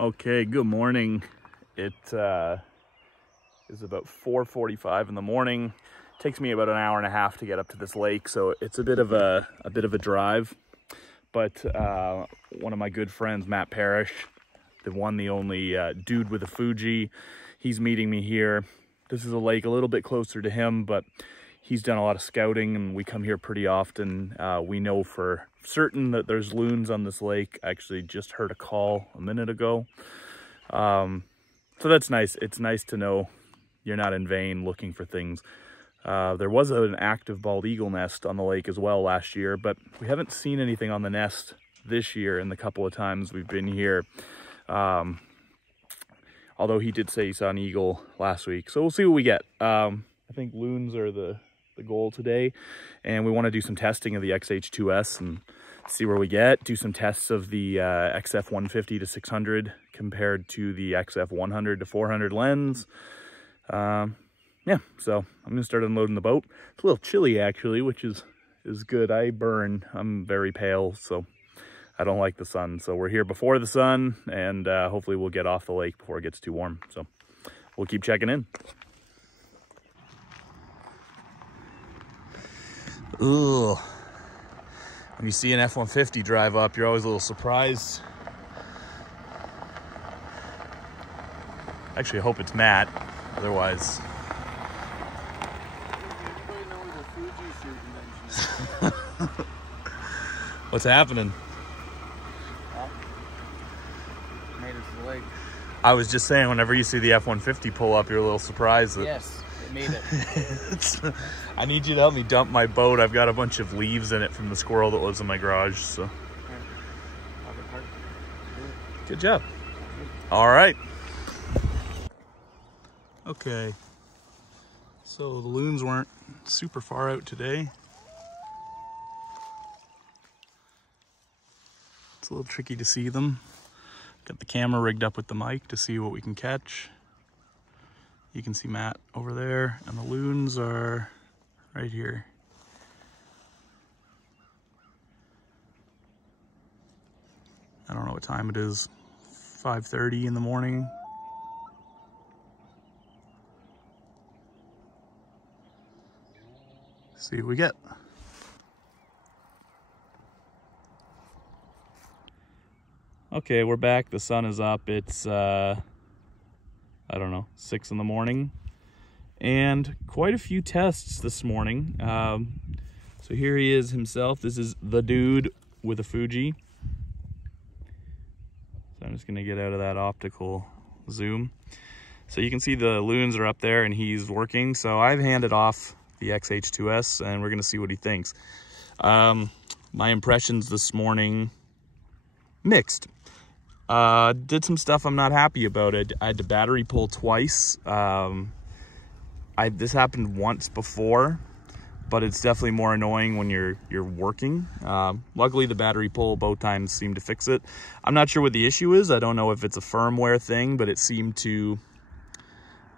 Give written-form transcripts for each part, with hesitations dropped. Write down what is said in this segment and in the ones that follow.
Okay, good morning. It is about 4:45 in the morning. It takes me about an hour and a half to get up to this lake, so it's a bit of a drive. But one of my good friends, Matt Parish, the one, the only dude with a Fuji, he's meeting me here. This is a lake a little bit closer to him, but he's done a lot of scouting and we come here pretty often. We know for certain that there's loons on this lake. I actually just heard a call a minute ago. So that's nice. It's nice to know you're not in vain looking for things. There was an active bald eagle nest on the lake as well last year, but we haven't seen anything on the nest this year in the couple of times we've been here. Although he did say he saw an eagle last week. So we'll see what we get. I think loons are the goal today, and we want to do some testing of the X-H2S and see where we get. Do some tests of the XF150 to 600 compared to the XF100 to 400 lens. Yeah, so I'm gonna start unloading the boat. It's a little chilly actually, which is good. I burn. I'm very pale, so I don't like the sun. So we're here before the sun, and hopefully we'll get off the lake before it gets too warm. So we'll keep checking in. Ooh, when you see an F-150 drive up, you're always a little surprised. Actually, I hope it's Matt, otherwise. What's happening? Made it to the lake. I was just saying, whenever you see the F-150 pull up, you're a little surprised. That yes, it made it. I need you to help me dump my boat. I've got a bunch of leaves in it from the squirrel that lives in my garage, so. Good job. All right. Okay. So the loons weren't super far out today. It's a little tricky to see them. Got the camera rigged up with the mic to see what we can catch. You can see Matt over there, and the loons are right here. I don't know what time it is, 5:30 in the morning. See what we get. Okay, we're back. The sun is up. It's, I don't know, 6 in the morning. And quite a few tests this morning. So here he is himself. This is the dude with a Fuji. So I'm just gonna get out of that optical zoom. So you can see the loons are up there and he's working. So I've handed off the X-H2S and we're gonna see what he thinks. My impressions this morning, mixed. Did some stuff I'm not happy about. I had to battery pull twice. This happened once before, but it's definitely more annoying when you're working. Luckily the battery pull both times seemed to fix it. I'm not sure what the issue is. I don't know if it's a firmware thing, but it seemed to,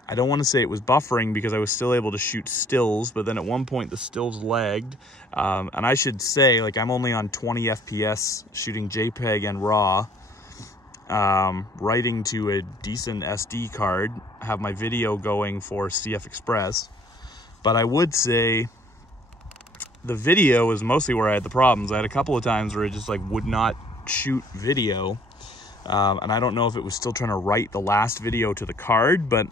I don't want to say it was buffering because I was still able to shoot stills, but then at one point the stills lagged. And I should say, like, I'm only on 20 FPS shooting JPEG and RAW. Writing to a decent SD card, have my video going for CF Express. But I would say the video is mostly where I had the problems. I had a couple of times where it just like would not shoot video. And I don't know if it was still trying to write the last video to the card, but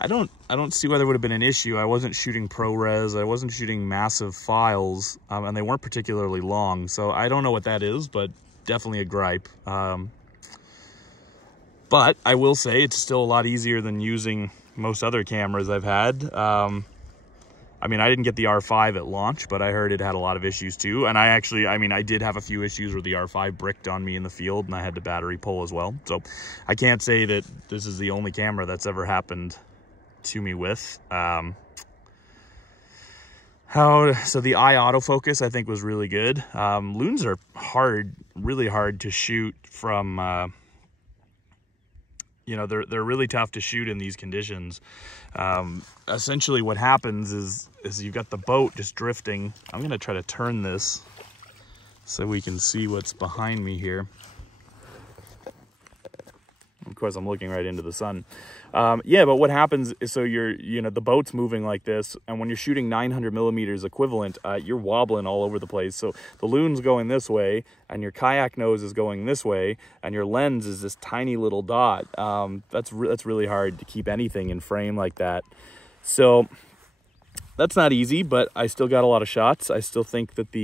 I don't see why there would have been an issue. I wasn't shooting ProRes, I wasn't shooting massive files, and they weren't particularly long. So I don't know what that is, but definitely a gripe. But I will say it's still a lot easier than using most other cameras I've had. I mean, I didn't get the R5 at launch, but I heard it had a lot of issues too. And I did have a few issues where the R5 bricked on me in the field and I had to battery pull as well. So I can't say that this is the only camera that's ever happened to me with. So the eye autofocus I think was really good. Loons are really hard to shoot from, you know, they're really tough to shoot in these conditions. Essentially what happens is you've got the boat just drifting. I'm gonna try to turn this so we can see what's behind me here. of course, I'm looking right into the sun. Yeah, but what happens is, so the boat's moving like this, and when you're shooting 900 millimeters equivalent, you're wobbling all over the place. So the loon's going this way, and your kayak nose is going this way, and your lens is this tiny little dot. That's really hard to keep anything in frame like that. So that's not easy, but I still got a lot of shots. I still think that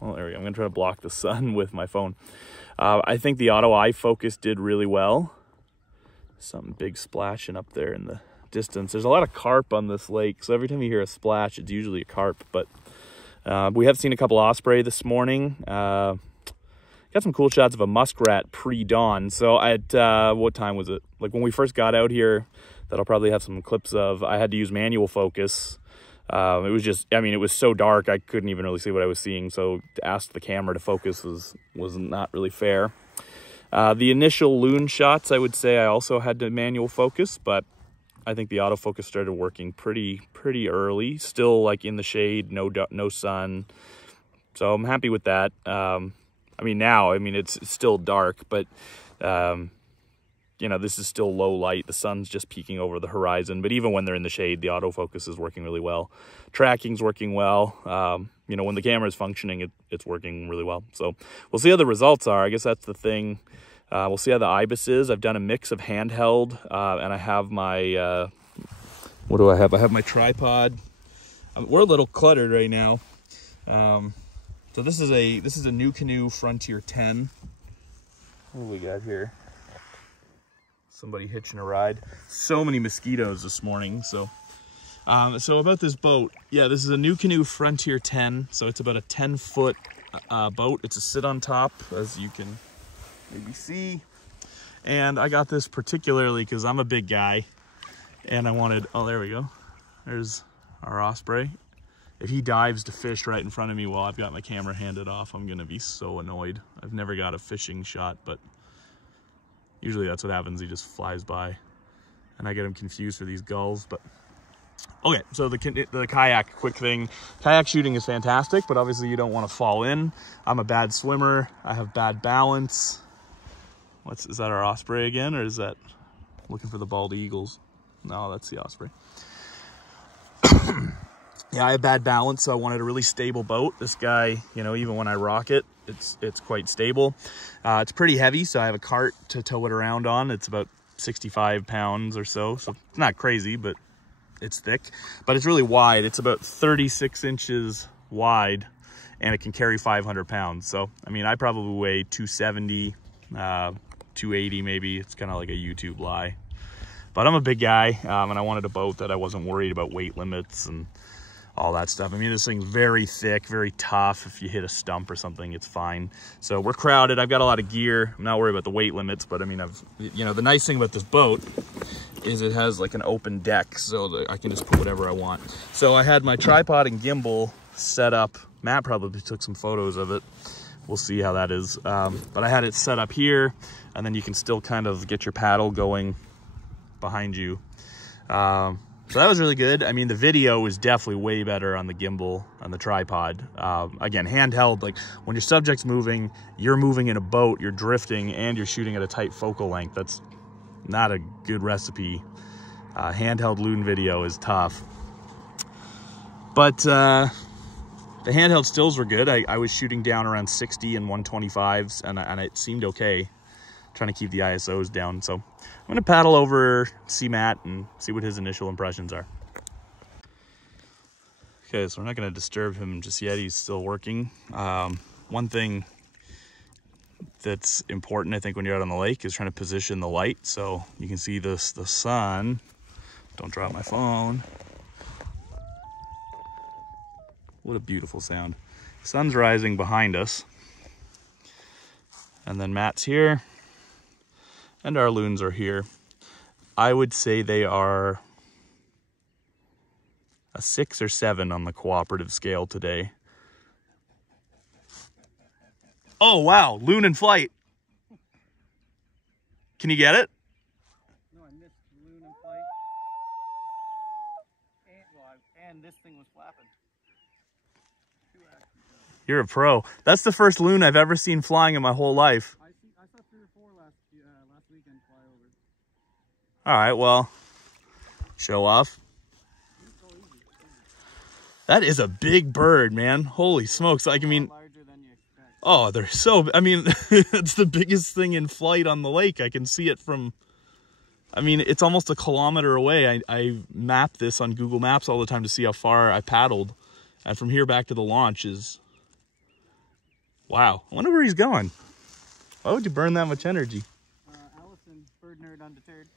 well, there we go. I'm gonna try to block the sun with my phone. I think the auto eye focus did really well. Something big splashing up there in the distance. There's a lot of carp on this lake, so every time you hear a splash, it's usually a carp. But we have seen a couple osprey this morning. Got some cool shots of a muskrat pre-dawn. So at what time was it? Like when we first got out here, that I'll probably have some clips of. I had to use manual focus. It was just, I mean, it was so dark, I couldn't even really see what I was seeing. So to ask the camera to focus was not really fair. The initial loon shots, I would say I also had to manual focus, but I think the autofocus started working pretty early. Still like in the shade, no sun. So I'm happy with that. I mean, it's still dark, but this is still low light. The sun's just peeking over the horizon, but even when they're in the shade, the autofocus is working really well. Tracking's working well. When the camera is functioning, it's working really well. So we'll see how the results are. I guess that's the thing. We'll see how the IBIS is. I've done a mix of handheld, and I have my, what do I have? I have my tripod. We're a little cluttered right now. So this is a New Canoe Frontier 10. What do we got here? Somebody hitching a ride. So many mosquitoes this morning. So about this boat, yeah, this is a New Canoe Frontier 10. So it's about a 10-foot boat. It's a sit on top, as you can maybe see. And I got this particularly because I'm a big guy, and I wanted, oh, there we go. There's our osprey. If he dives to fish right in front of me while I've got my camera handed off, I'm gonna be so annoyed. I've never got a fishing shot, but usually that's what happens. He just flies by, and I get him confused for these gulls. But okay, so the kayak, quick thing. Kayak shooting is fantastic, but obviously you don't want to fall in. I'm a bad swimmer. I have bad balance. Is that our osprey again, or is that looking for the bald eagles? No, that's the osprey. Yeah, I have bad balance, so I wanted a really stable boat. This guy, even when I rock it, it's quite stable. It's pretty heavy, so I have a cart to tow it around on. It's about 65 pounds or so it's not crazy, but it's thick. But it's really wide. It's about 36 inches wide, and it can carry 500 pounds. So, I mean, I probably weigh 270, 280 maybe. It's kind of like a YouTube lie. But I'm a big guy, and I wanted a boat that I wasn't worried about weight limits and all that stuff. I mean, this thing's very thick, very tough. If you hit a stump or something, it's fine. So we're crowded. I've got a lot of gear. I'm not worried about the weight limits, but I mean, the nice thing about this boat is it has like an open deck, so that I can just put whatever I want. So I had my tripod and gimbal set up. Matt probably took some photos of it. We'll see how that is. But I had it set up here, and then you can still kind of get your paddle going behind you. So that was really good. I mean, the video is definitely way better on the gimbal, on the tripod. Again, handheld, like when your subject's moving, you're moving in a boat, you're drifting, and you're shooting at a tight focal length. That's not a good recipe. Handheld loon video is tough. But the handheld stills were good. I was shooting down around 60 and 125s, and it seemed okay. Trying to keep the ISOs down. So I'm gonna paddle over, see Matt, and see what his initial impressions are. Okay, so we're not gonna disturb him just yet. He's still working. One thing that's important, I think, when you're out on the lake is trying to position the light. So you can see the sun. Don't drop my phone. What a beautiful sound. Sun's rising behind us. And then Matt's here. And our loons are here. I would say they are a 6 or 7 on the cooperative scale today. Oh, wow, loon in flight. Can you get it? No, I missed loon in flight. And this thing was flapping. You're a pro. That's the first loon I've ever seen flying in my whole life. I saw 3 or 4 last weekend. All right, well, show off. That is a big bird, man. Holy smokes. Like, I mean, Larger than you expect. oh, they're so, I mean, it's the biggest thing in flight on the lake. I can see it from, I mean, it's almost a kilometer away. I map this on Google Maps all the time to see how far I paddled. And from here back to the launch is, wow. I wonder where he's going. Why would you burn that much energy? Allison, bird nerd undeterred,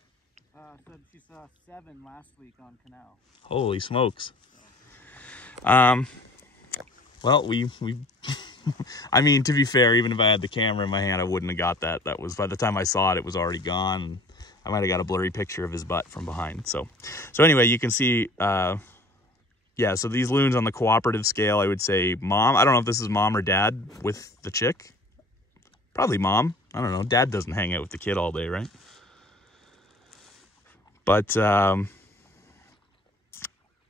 said she saw 7 last week on canal. Holy smokes. Well, we I mean, to be fair, even if I had the camera in my hand, I wouldn't have got that. That was, by the time I saw it, it was already gone. I might have got a blurry picture of his butt from behind. So anyway, you can see, yeah, so these loons on the cooperative scale, I would say mom. I don't know if this is mom or dad with the chick. Probably mom. I don't know. Dad doesn't hang out with the kid all day, right? But,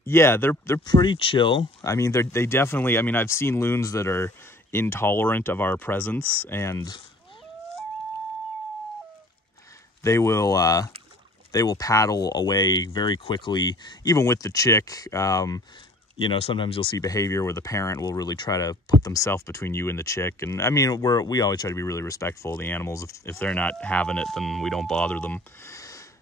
yeah, they're pretty chill. I mean, they definitely, I mean, I've seen loons that are intolerant of our presence, and they will paddle away very quickly, even with the chick. You know, sometimes you'll see behavior where the parent will really try to put themselves between you and the chick. And I mean, we always try to be really respectful of the animals. If they're not having it, then we don't bother them.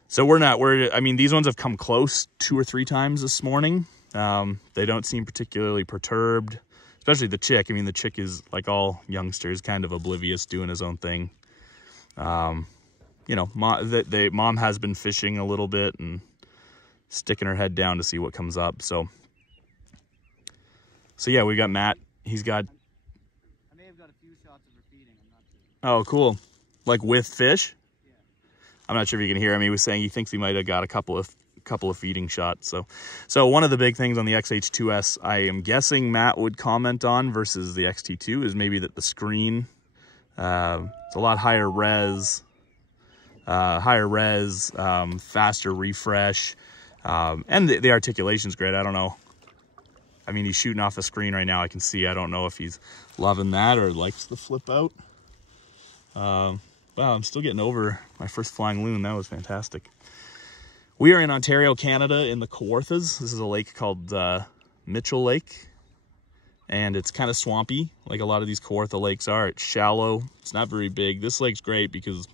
So I mean, these ones have come close 2 or 3 times this morning. They don't seem particularly perturbed, especially the chick. I mean, the chick is, like all youngsters, kind of oblivious, doing his own thing. You know, mom has been fishing a little bit and sticking her head down to see what comes up. So yeah, we got Matt. He's got... I may have got a few shots of her feeding, I'm not sure. Oh, cool. Like with fish? Yeah. I'm not sure if you can hear him. He was saying he thinks he might have got a couple of feeding shots. So one of the big things on the X-H2S, I am guessing Matt would comment on versus the X-T2 is maybe that the screen, it's a lot higher res, faster refresh, and the articulation's great. I don't know. I mean, he's shooting off a screen right now. I can see. I don't know if he's loving that or likes the flip out. Wow, I'm still getting over my first flying loon. That was fantastic. We are in Ontario, Canada, in the Kawarthas. This is a lake called Mitchell Lake, and it's kind of swampy, like a lot of these Kawartha lakes are. It's shallow. It's not very big. This lake's great because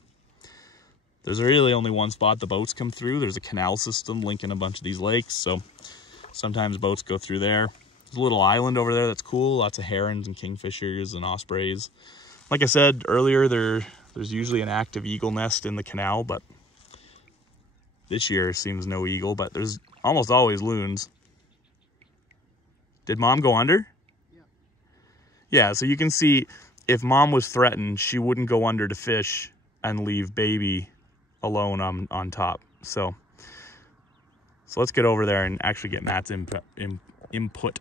there's really only one spot the boats come through. There's a canal system linking a bunch of these lakes, so sometimes boats go through there. There's a little island over there that's cool. Lots of herons and kingfishers and ospreys. Like I said earlier, there's usually an active eagle nest in the canal, but this year seems no eagle, but there's almost always loons. Did mom go under? Yeah. Yeah, so you can see if mom was threatened, she wouldn't go under to fish and leave baby alone on top. So let's get over there and actually get Matt's input.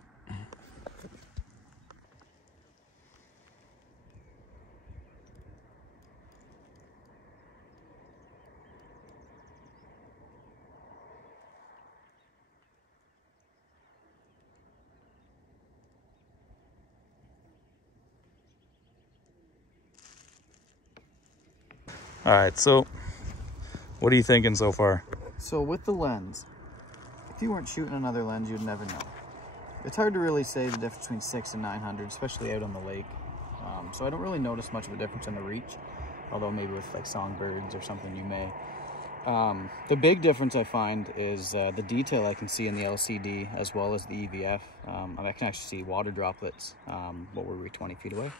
All right, so what are you thinking so far? So with the lens, if you weren't shooting another lens, you'd never know. It's hard to really say the difference between 6 and 900, especially out on the lake. So I don't really notice much of a difference in the reach, although maybe with like songbirds or something you may. The big difference I find is the detail I can see in the LCD as well as the EVF. I can actually see water droplets. What were we, 20 feet away?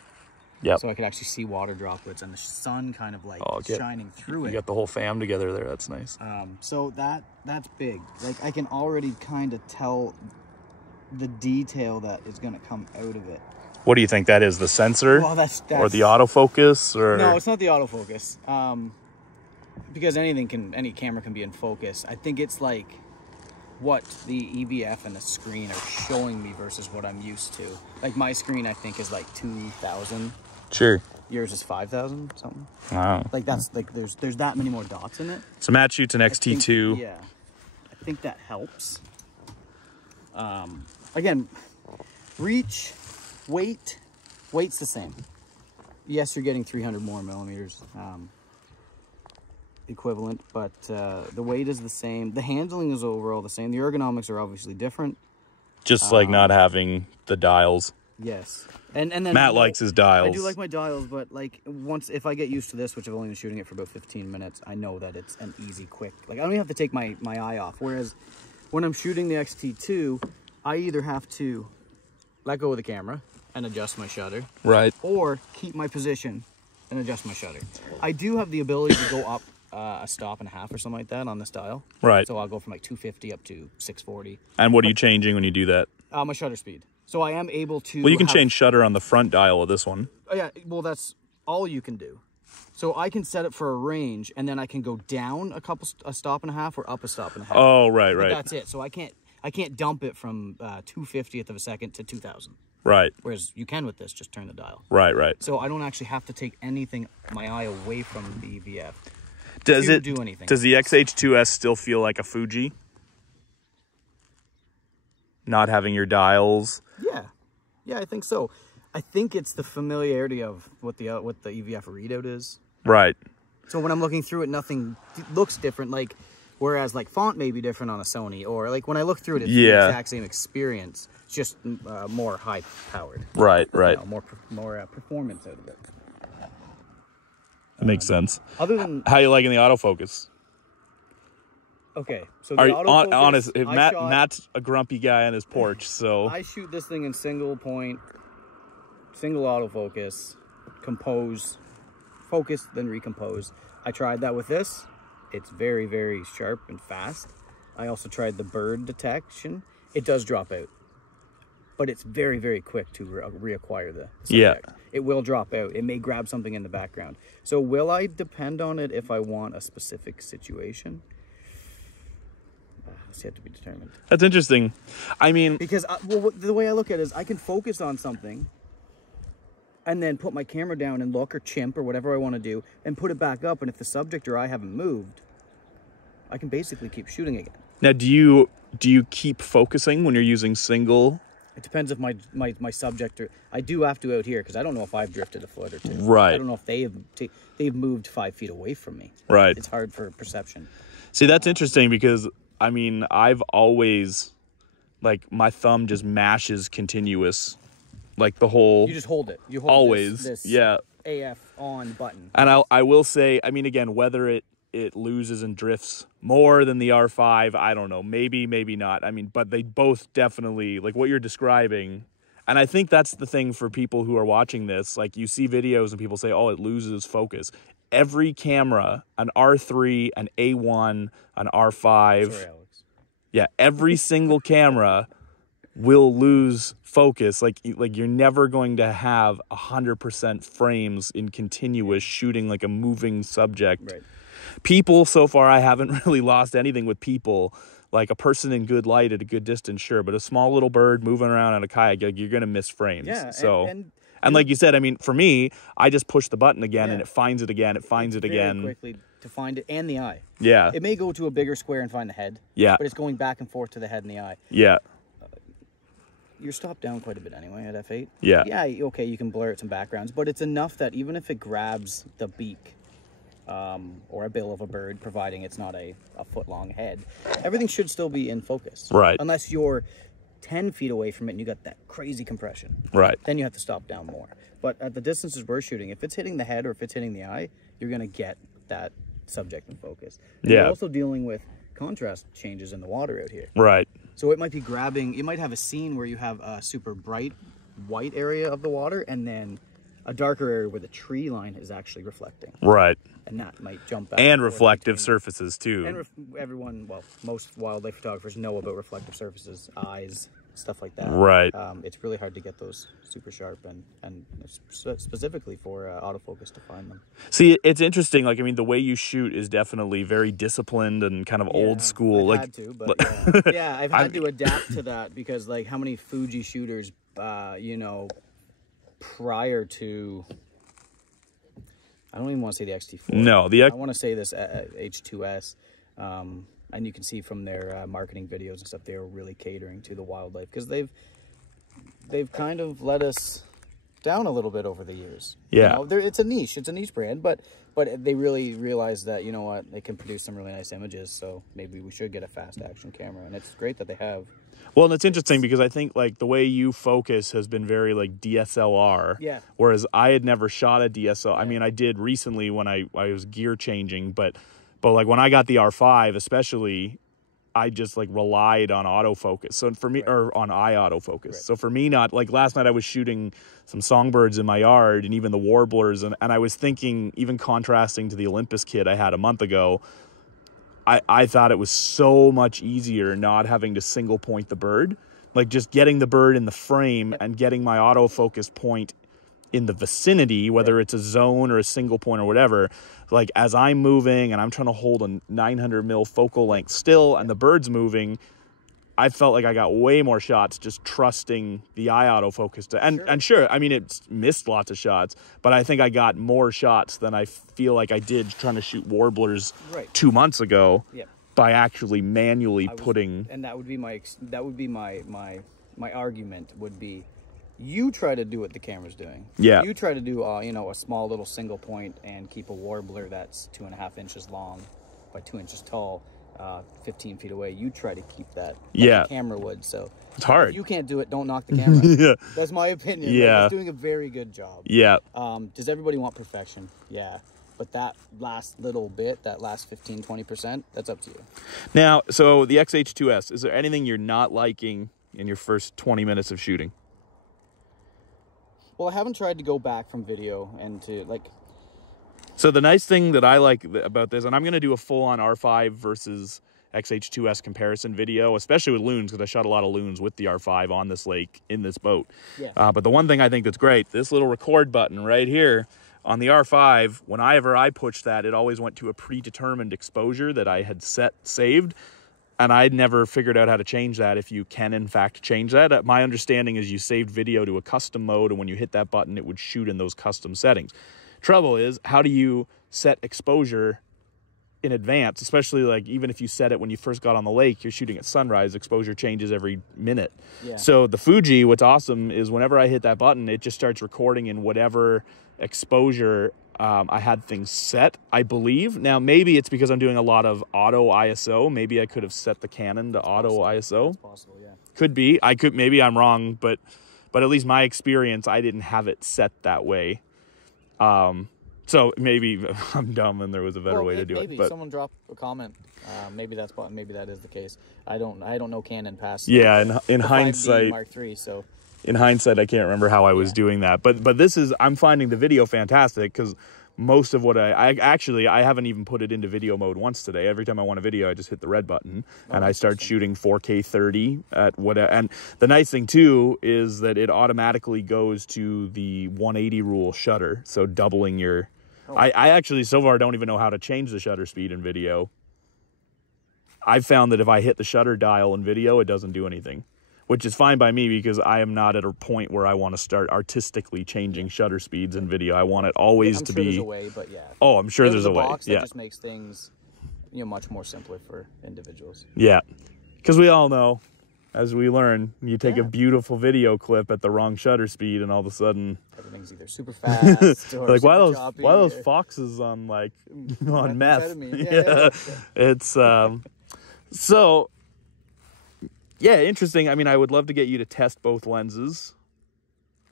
Yeah. So I could actually see water droplets and the sun kind of like shining through it. You got the whole fam together there. That's nice. So that's big. Like I can already kind of tell the detail that is going to come out of it. What do you think that is? The sensor? Well, that's or the autofocus? Or no, it's not the autofocus. Because any camera can be in focus. I think it's like what the EVF and the screen are showing me versus what I'm used to. Like my screen, I think, is like 2,000. Sure. Yours is 5,000 something. Wow. Like that's like there's that many more dots in it. So Matt shoots an X-T2. Yeah, I think that helps. Again, reach, weight's the same. Yes, you're getting 300 more millimeters. equivalent, but the weight is the same. The handling is overall the same. The ergonomics are obviously different. Just like not having the dials. Yes. And then Matt likes his dials. I do like my dials, but like if I get used to this, which I've only been shooting it for about 15 minutes, I know that it's an easy, quick. Like I don't even have to take my eye off. Whereas when I'm shooting the X-T2, I either have to let go of the camera and adjust my shutter. Right. Or keep my position and adjust my shutter. I do have the ability to go up a stop and a half or something like that on this dial. Right. So I'll go from like 250 up to 640. And what are you changing when you do that? My shutter speed. So I am able to... Well, you can change shutter on the front dial of this one. Oh, yeah, well, that's all you can do. So I can set it for a range, and then I can go down a stop and a half or up a stop and a half. Oh, right, but right. that's it. So I can't dump it from 2/50th of a second to 2,000. Right. Whereas you can with this, just turn the dial. Right, right. So I don't actually have to take my eye away from the VF. Does it do anything? Does the X-H2S still feel like a Fuji? Not having your dials? Yeah, I think so. I think it's the familiarity of what the EVF readout is. Right. So when I'm looking through it, nothing looks different. Like, whereas like font may be different on a Sony, or like when I look through it, it's the exact same experience. It's just more high powered. Right, right. You know, more performance out of it. That makes sense. Other than how you liking the autofocus? Okay, so are the you honest? If Matt's a grumpy guy on his porch, so I shoot this thing in single point, single autofocus, compose, focus, then recompose. I tried that with this. It's very, very sharp and fast. I also tried the bird detection. It does drop out, but it's very, very quick to reacquire the subject. Yeah. It will drop out. It may grab something in the background. So will I depend on it if I want a specific situation? It's yet to be determined. That's interesting. I mean, because well, the way I look at it is I can focus on something and then put my camera down and look or chimp or whatever I want to do and put it back up. And if the subject or I haven't moved, I can basically keep shooting again. Now, do you keep focusing when you're using single? It depends if my subject or I do have to out here because I don't know if I've drifted a foot or two. Right. I don't know if they've moved 5 feet away from me. Right. It's hard for perception. See, that's interesting because I mean, I've always, like, my thumb just mashes continuous, like the whole... You just hold it. You hold always, this yeah. AF on button. And I will say, I mean, again, whether it loses and drifts more than the R5, I don't know. Maybe, maybe not. I mean, but they both definitely, like what you're describing, and I think that's the thing for people who are watching this. Like, you see videos and people say, oh, it loses focus. Every camera, an R3, an A1, an R5. Sorry, Alex. Yeah, every single camera will lose focus. Like you're never going to have 100% frames in continuous shooting like a moving subject. Right. People, so far, I haven't really lost anything with people. Like a person in good light at a good distance, sure, but a small little bird moving around on a kayak, you're going to miss frames. Yeah, so. And like you said, I mean, for me, I just push the button again and it finds it again. It finds it again. Very quickly to find it and the eye. Yeah. It may go to a bigger square and find the head. Yeah. But it's going back and forth to the head and the eye. Yeah. You're stopped down quite a bit anyway at f8. Yeah. Yeah, okay, you can blur out some backgrounds, but it's enough that even if it grabs the beak or a bill of a bird, providing it's not a foot-long head, everything should still be in focus. Right. Unless you're 10 feet away from it and you got that crazy compression. Right. Then you have to stop down more. But at the distances we're shooting, if it's hitting the head or if it's hitting the eye, you're going to get that subject in focus. And yeah. You're also dealing with contrast changes in the water out here. Right. So it might be grabbing, you might have a scene where you have a super bright white area of the water and then a darker area where the tree line is actually reflecting. Right. And that might jump back. And reflective surfaces too. And everyone, well, most wildlife photographers know about reflective surfaces, eyes, stuff like that. Right. It's really hard to get those super sharp and specifically for autofocus to find them. See, it's interesting. Like, I mean, the way you shoot is definitely very disciplined and kind of old school. I've had to, but yeah, I've had to adapt to that because, like, how many Fuji shooters, you know, prior to, I don't even want to say the X-T4. No, I want to say this H2S. And you can see from their marketing videos and stuff, they are really catering to the wildlife because they've kind of let us down a little bit over the years. Yeah. You know, it's a niche brand, but they really realized that, you know what, they can produce some really nice images, so maybe we should get a fast action camera, and it's great that they have. Well, and it's interesting because I think like the way you focus has been very like DSLR. Yeah. Whereas I had never shot a DSLR. I mean, I did recently when I was gear changing, but like when I got the R5 especially, I just like relied on autofocus. So for me, or on eye autofocus. Right. So for me, not like last night I was shooting some songbirds in my yard and even the warblers. And I was thinking, even contrasting to the Olympus kit I had a month ago, I thought it was so much easier not having to single point the bird, like just getting the bird in the frame and getting my autofocus point in the vicinity, whether it's a zone or a single point or whatever. Like as I'm moving and I'm trying to hold a 900 mil focal length still and the bird's moving, I felt like I got way more shots just trusting the eye autofocus to, and sure, I mean, it missed lots of shots, but I think I got more shots than I feel like I did trying to shoot warblers 2 months ago by actually manually putting. And that would be my argument would be, you try to do what the camera's doing. Yeah. You try to do, you know, a small little single point and keep a warbler that's 2.5 inches long by 2 inches tall, 15 feet away. You try to keep that like the camera would. So it's hard. If you can't do it, don't knock the camera. That's my opinion. Yeah. It's doing a very good job. Yeah. Does everybody want perfection? Yeah. But that last little bit, that last 15, 20%, that's up to you. Now, so the X-H2S, is there anything you're not liking in your first 20 minutes of shooting? Well, I haven't tried to go back from video and to like. So the nice thing that I like about this, and I'm going to do a full-on R5 versus X-H2S comparison video, especially with loons, because I shot a lot of loons with the R5 on this lake in this boat. Yeah. But the one thing I think that's great, this little record button right here on the R5, whenever I pushed that, it always went to a predetermined exposure that I had saved. And I'd never figured out how to change that, if you can, in fact, change that. My understanding is you saved video to a custom mode, and when you hit that button, it would shoot in those custom settings. Trouble is, how do you set exposure in advance, especially like even if you set it when you first got on the lake, you're shooting at sunrise, exposure changes every minute. Yeah. So the Fuji, what's awesome is whenever I hit that button, it just starts recording in whatever exposure I had things set, I believe. Now, maybe it's because I'm doing a lot of auto ISO. Maybe I could have set the Canon to auto ISO. That's possible, yeah. Could be. Maybe I'm wrong, but at least my experience, I didn't have it set that way. So maybe I'm dumb and there was a better way to do it. But someone dropped a comment. Maybe that is the case. I don't know Canon past. Yeah, in hindsight, Mark III, so. In hindsight, I can't remember how I was doing that. But this is, I'm finding the video fantastic, because most of what I haven't even put it into video mode once today. Every time I want a video, I just hit the red button and I start shooting 4K 30 at whatever. And the nice thing too is that it automatically goes to the 180 rule shutter, so doubling your. I actually so far don't even know how to change the shutter speed in video. I've found that if I hit the shutter dial in video, it doesn't do anything, which is fine by me, because I am not at a point where I want to start artistically changing shutter speeds in video. I want it always to be. There's a way, but yeah. Oh, I'm sure there's a way. That just makes things, much more simpler for individuals. Yeah, because we all know, as we learn, you take a beautiful video clip at the wrong shutter speed, and all of a sudden everything's either super fast or like super why those foxes on on meth? Yeah. It's so. Yeah, interesting. I mean, I would love to get you to test both lenses.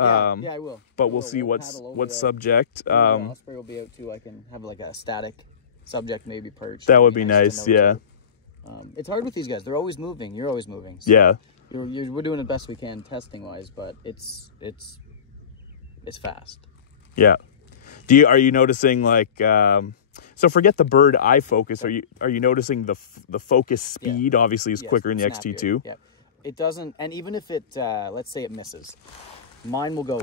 Yeah, I will. But we'll see what subject. Osprey will be out too. I can have like a static subject maybe perched. That would be nice. Yeah. It's hard with these guys. They're always moving. You're always moving. So yeah. We're doing the best we can testing wise, but it's fast. Yeah. Are you noticing like? So forget the bird eye focus. Are you noticing the focus speed obviously is quicker in the X-T2? Yeah. It doesn't, and even if it let's say it misses, mine will go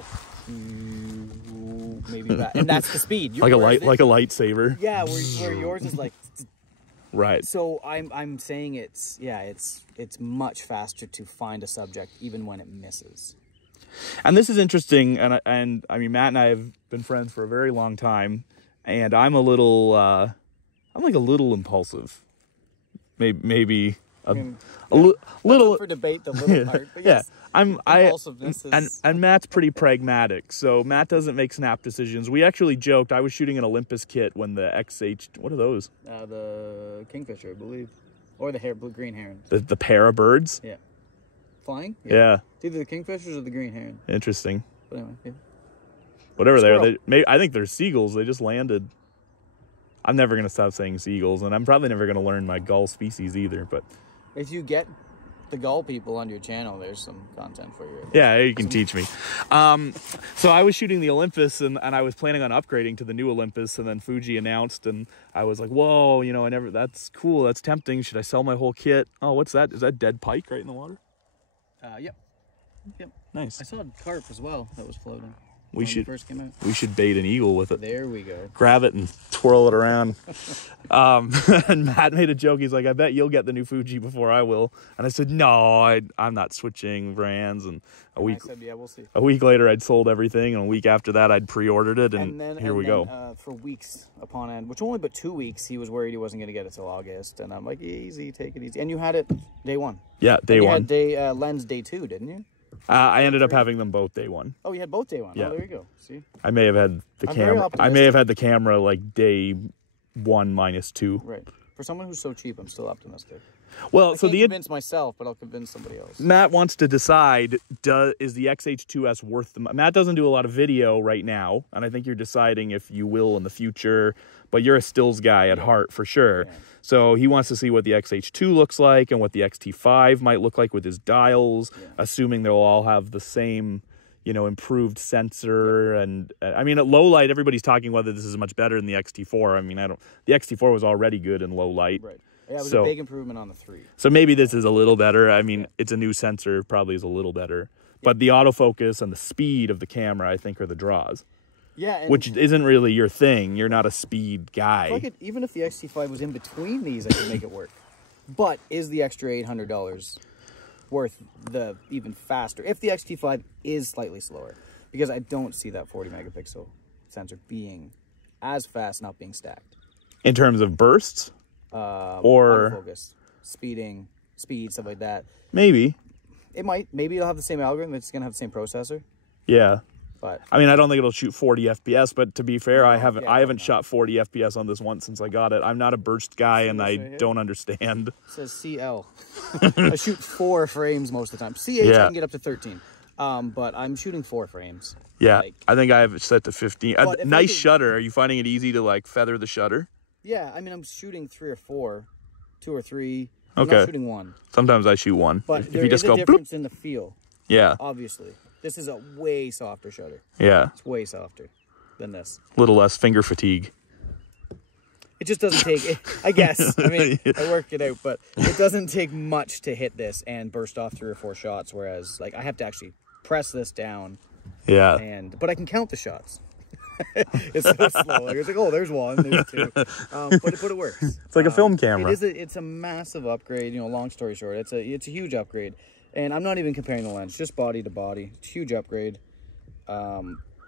maybe back, and that's the speed. like a lightsaber. Yeah, where yours is like. Right. So I'm saying it's much faster to find a subject even when it misses. And this is interesting, and I mean Matt and I have been friends for a very long time. And I'm a little, I'm like a little impulsive, maybe a little for debate the little part. But yes. Yeah, Impulsiveness and Matt's pretty pragmatic, so Matt doesn't make snap decisions. We actually joked, I was shooting an Olympus kit when the X-H, what are those? The kingfisher, I believe. Or the green herons. The pair of birds? Yeah. Flying? Yeah. It's either the kingfishers or the green heron. Interesting. But anyway, yeah. Whatever they are. I think they're seagulls. They just landed. I'm never going to stop saying seagulls, and I'm probably never going to learn my gull species either, but... If you get the gull people on your channel, there's some content for you. Yeah, you can teach me. So I was shooting the Olympus, and I was planning on upgrading to the new Olympus, and then Fuji announced, and I was like, whoa, you know, that's cool, that's tempting. Should I sell my whole kit? Oh, what's that? Is that dead pike right in the water? Yep. Nice. I saw a carp as well that was floating. We should first came out. We should bait an eagle with it. There we go. Grab it and twirl it around. And Matt made a joke. He's like, I bet you'll get the new Fuji before I will. And I said, no, I'm not switching brands. And I said, yeah, we'll see. A week later, I'd sold everything. And a week after that, I'd pre-ordered it. And here we go. For weeks upon end, which only but 2 weeks, he was worried he wasn't going to get it till August. And I'm like, easy, take it easy. And you had it day one. Yeah, day one. You had lens day two, didn't you? I ended up having them both day one. Oh, you had both day one. Yeah. Oh, there you go. See, I may have had the camera. I may have had the camera like day 1 minus 2. Right. For someone who's so cheap, I'm still optimistic. Well, I can't convince myself, but I'll convince somebody else. Matt wants to decide: is the X-H2S worth the? Matt doesn't do a lot of video right now, and I think you're deciding if you will in the future. But you're a stills guy at heart for sure. Yeah. So he wants to see what the X-H2 looks like and what the X-T5 might look like with his dials, assuming they'll all have the same, you know, improved sensor. And I mean, at low light, everybody's talking whether this is much better than the X-T4. I mean, the X-T4 was already good in low light. Right. Yeah, it was a big improvement on the 3. So maybe this is a little better. I mean, it's a new sensor, probably is a little better. But the autofocus and the speed of the camera, I think, are the draws. Yeah, which isn't really your thing. You're not a speed guy. Even if the X-T5 was in between these, I could make it work. But is the extra $800 worth the even faster? If the X-T5 is slightly slower, because I don't see that 40 megapixel sensor being as fast, not being stacked. In terms of bursts, or autofocus, speed, stuff like that. Maybe it might. Maybe it'll have the same algorithm. It's gonna have the same processor. Yeah. But I mean, I don't think it'll shoot 40 FPS, but to be fair, I haven't shot 40 FPS on this once since I got it. I'm not a burst guy, and I don't understand. It says CL. I shoot 4 frames most of the time. CH, I can get up to 13. But I'm shooting 4 frames. Yeah, I think I have it set to 15. Nice shutter. Are you finding it easy to, like, feather the shutter? Yeah, I mean, I'm shooting 3 or 4, 2 or 3. Okay. I'm not shooting 1. Sometimes I shoot 1. But if you just go, a difference in the feel. Yeah. Obviously. This is a way softer shutter. Yeah. It's way softer than this. A little less finger fatigue. It just doesn't take, I guess. I mean, I worked it out, but it doesn't take much to hit this and burst off 3 or 4 shots, whereas, like, I have to actually press this down. Yeah. But I can count the shots. It's so slow. Like, it's like, oh, there's 1, there's 2. But it works. It's like a film camera. It's a massive upgrade. You know, long story short, it's a huge upgrade. And I'm not even comparing the lens, just body to body. It's a huge upgrade.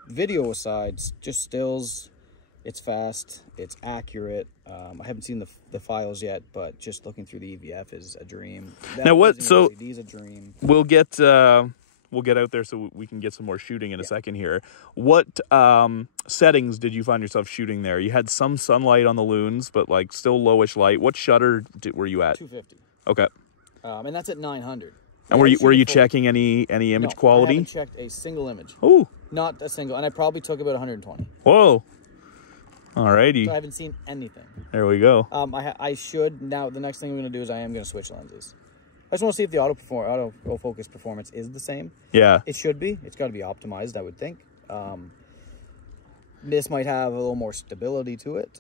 Video aside, just stills. It's fast. It's accurate. I haven't seen the files yet, but just looking through the EVF is a dream. Now what? So LCD is a dream. We'll get out there so we can get some more shooting in a second here. What settings did you find yourself shooting there? You had some sunlight on the loons, but like still lowish light. What shutter were you at? 250. Okay. And that's at 900. And were you checking any image quality? I haven't checked a single image. Oh. Not a single. And I probably took about 120. Whoa. Alrighty. So I haven't seen anything. There we go. I should. Now, the next thing I'm going to do is I am going to switch lenses. I just want to see if the autofocus performance is the same. Yeah. It should be. It's got to be optimized, I would think. This might have a little more stability to it.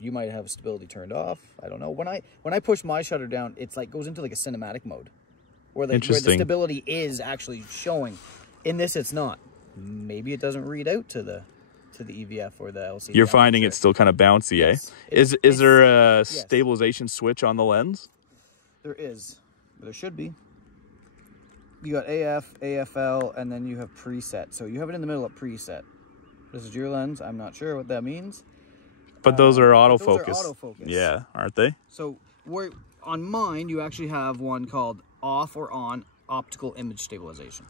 You might have stability turned off. I don't know. When I push my shutter down, it's like goes into like a cinematic mode, where the stability is actually showing. In this, it's not. Maybe it doesn't read out to the EVF or the LCD. You're finding it's still kind of bouncy, yes. Is there a stabilization switch on the lens? There is. There should be. You got AF, AFL, and then you have preset. So you have it in the middle of preset. This is your lens. I'm not sure what that means. But those are autofocus. Those are autofocus. Yeah, aren't they? So on mine, you actually have one called off or on. optical image stabilization.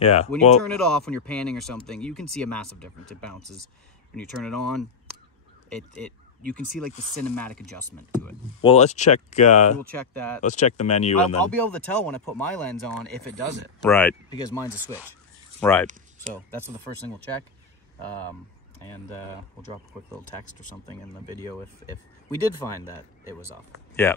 Yeah. When you turn it off, when you're panning or something, you can see a massive difference. It bounces. When you turn it on, you can see like the cinematic adjustment to it. Well, let's check. We'll check that. Let's check the menu, and then I'll be able to tell when I put my lens on if it does it. Right. Because mine's a switch. Right. So that's the first thing we'll check, and we'll drop a quick little text or something in the video if we did find that it was off. Yeah.